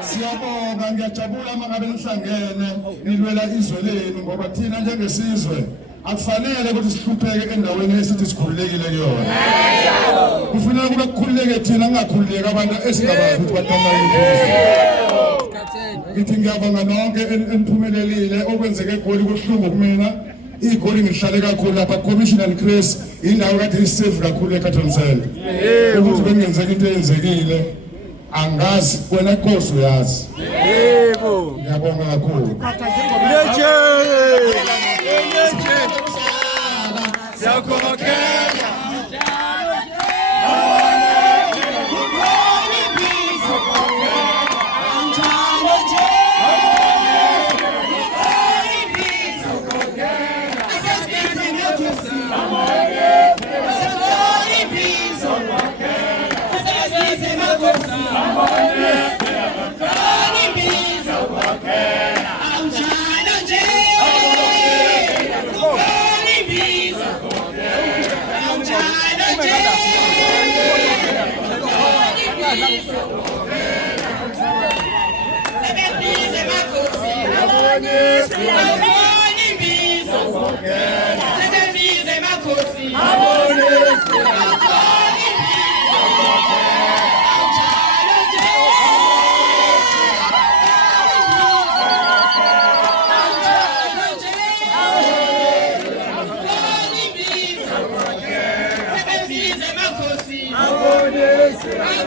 Siyabonga ngiyajabula mangabe nihlangene nilwela izwe lenu ngoba thina njengesizwe akufanele ukuthi sihlupheke endaweni esithi sikhululekile kuyona. Kufanele kube kukhululeke thina kungakhululeki abantu esingabazi ukuthi bathanda yini. Ngithi ngiyabonga nonke eniphumelelile okwenzeke eGoli kuhlungu kumina. IGoli ngihlale kakhulu lapha Commissioner Chris indawo kade isave kakhulu eCatholic. Ukuthi bengenzeka into eyenzekile angazi wena Nkosi uyazi. Yebo. Ngiyabonga kakhulu. Siyakhokela. Yes,